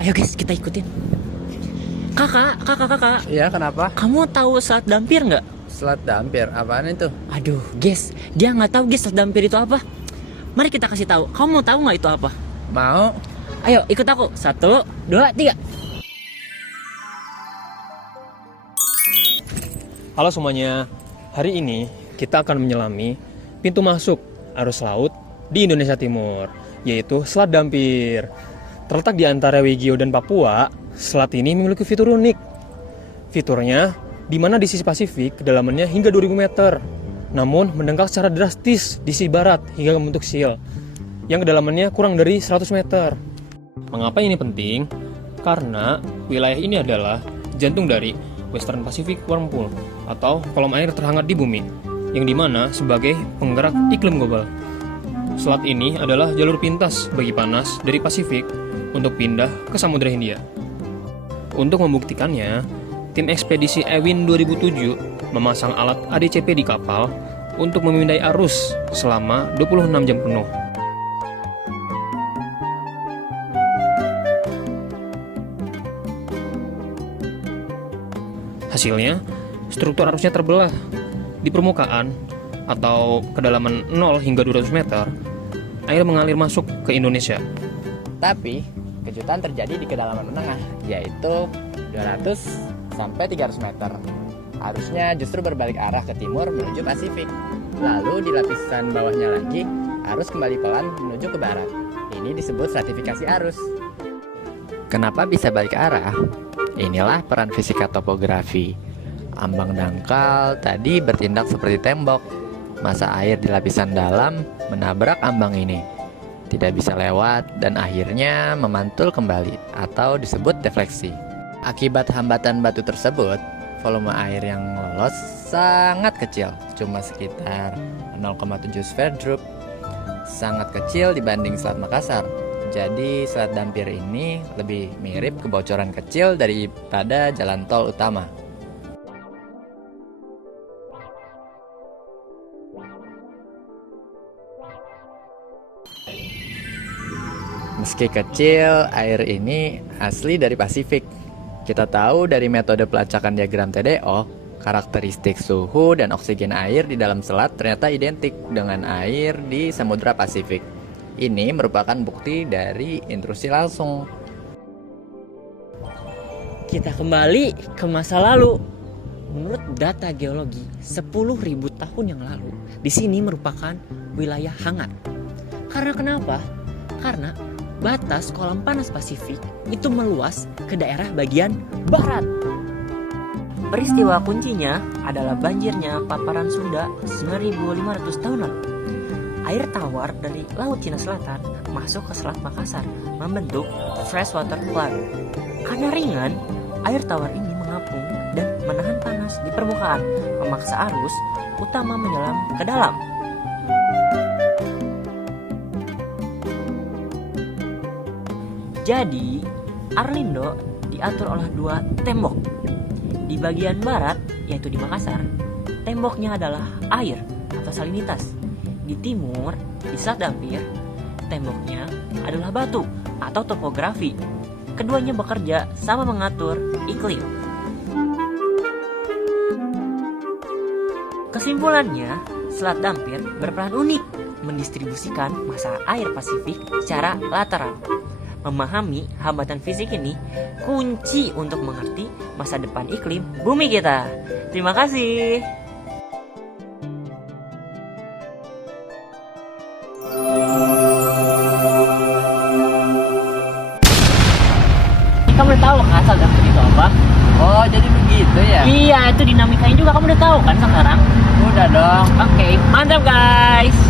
Ayo guys, kita ikutin. Kakak. Iya, kenapa? Kamu tahu Selat Dampir nggak? Selat Dampir, apaan itu? Aduh, guys, dia nggak tahu guys Selat Dampir itu apa. Mari kita kasih tahu. Kamu mau tahu nggak itu apa? Mau? Ayo ikut aku. 1, 2, 3. Halo semuanya, hari ini kita akan menyelami pintu masuk arus laut di Indonesia Timur, yaitu Selat Dampir. Terletak di antara Wigio dan Papua, selat ini memiliki fitur unik. Fiturnya, di mana di sisi Pasifik kedalamannya hingga 2000 meter, namun mendengkal secara drastis di sisi barat hingga membentuk seal, yang kedalamannya kurang dari 100 meter. Mengapa ini penting? Karena wilayah ini adalah jantung dari Western Pacific Whirlpool atau kolom air terhangat di bumi, yang dimana sebagai penggerak iklim global. Selat ini adalah jalur pintas bagi panas dari Pasifik untuk pindah ke Samudra Hindia. Untuk membuktikannya, tim ekspedisi Ewin 2007 memasang alat ADCP di kapal untuk memindai arus selama 26 jam penuh. Hasilnya, struktur arusnya terbelah. Di permukaan atau kedalaman 0 hingga 200 meter, air mengalir masuk ke Indonesia. Tapi, kejutan terjadi di kedalaman menengah, yaitu 200 sampai 300 meter. Arusnya justru berbalik arah ke timur menuju Pasifik. Lalu di lapisan bawahnya lagi, arus kembali pelan menuju ke barat. Ini disebut stratifikasi arus. Kenapa bisa balik arah? Inilah peran fisika topografi. Ambang dangkal tadi bertindak seperti tembok. Massa air di lapisan dalam menabrak ambang ini, tidak bisa lewat dan akhirnya memantul kembali atau disebut defleksi. Akibat hambatan batu tersebut, volume air yang lolos sangat kecil, cuma sekitar 0,7 Sverdrup. Sangat kecil dibanding Selat Makassar. Jadi Selat Dampir ini lebih mirip kebocoran kecil daripada jalan tol utama. Meski kecil, air ini asli dari Pasifik. Kita tahu dari metode pelacakan diagram TDO, karakteristik suhu dan oksigen air di dalam selat ternyata identik dengan air di Samudra Pasifik. Ini merupakan bukti dari intrusi langsung. Kita kembali ke masa lalu. Menurut data geologi, 10.000 tahun yang lalu, di sini merupakan wilayah hangat. Karena kenapa? Karena batas kolam panas Pasifik itu meluas ke daerah bagian barat. Peristiwa kuncinya adalah banjirnya paparan Sunda 9.500 tahun lalu. Air tawar dari Laut Cina Selatan masuk ke Selat Makassar membentuk freshwater flood. Karena ringan, air tawar ini mengapung dan menahan panas di permukaan, memaksa arus utama menyelam ke dalam. Jadi, Arlindo diatur oleh 2 tembok. Di bagian barat, yaitu di Makassar, temboknya adalah air atau salinitas. Di timur, di Selat Dampir, temboknya adalah batu atau topografi. Keduanya bekerja sama mengatur iklim. Kesimpulannya, Selat Dampir berperan unik mendistribusikan massa air Pasifik secara lateral. Memahami hambatan fisik ini kunci untuk mengerti masa depan iklim bumi kita. Terima kasih. Kamu udah tahu kan asal Dampir itu apa? Oh, jadi begitu ya? Iya, itu dinamikanya juga kamu udah tahu kan sekarang? Udah dong. Oke, mantap guys.